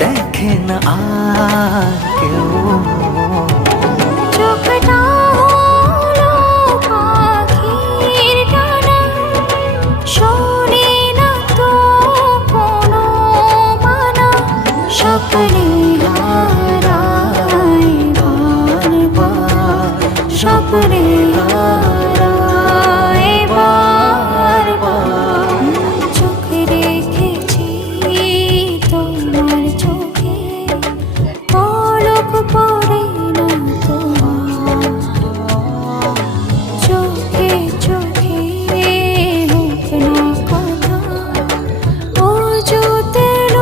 দেখে না আর কেউ। চোখটা হলো পাখির ডানা, শোনে না তো কোনো মানা। স্বপ্নে হারায় বারবার, স্বপ্নে হারায় বারবার। চোখ রেখেছি তোমার চোখে, পলক পড়ে না তোমার। চোখে চোখে হোক না কথা, ও জুতের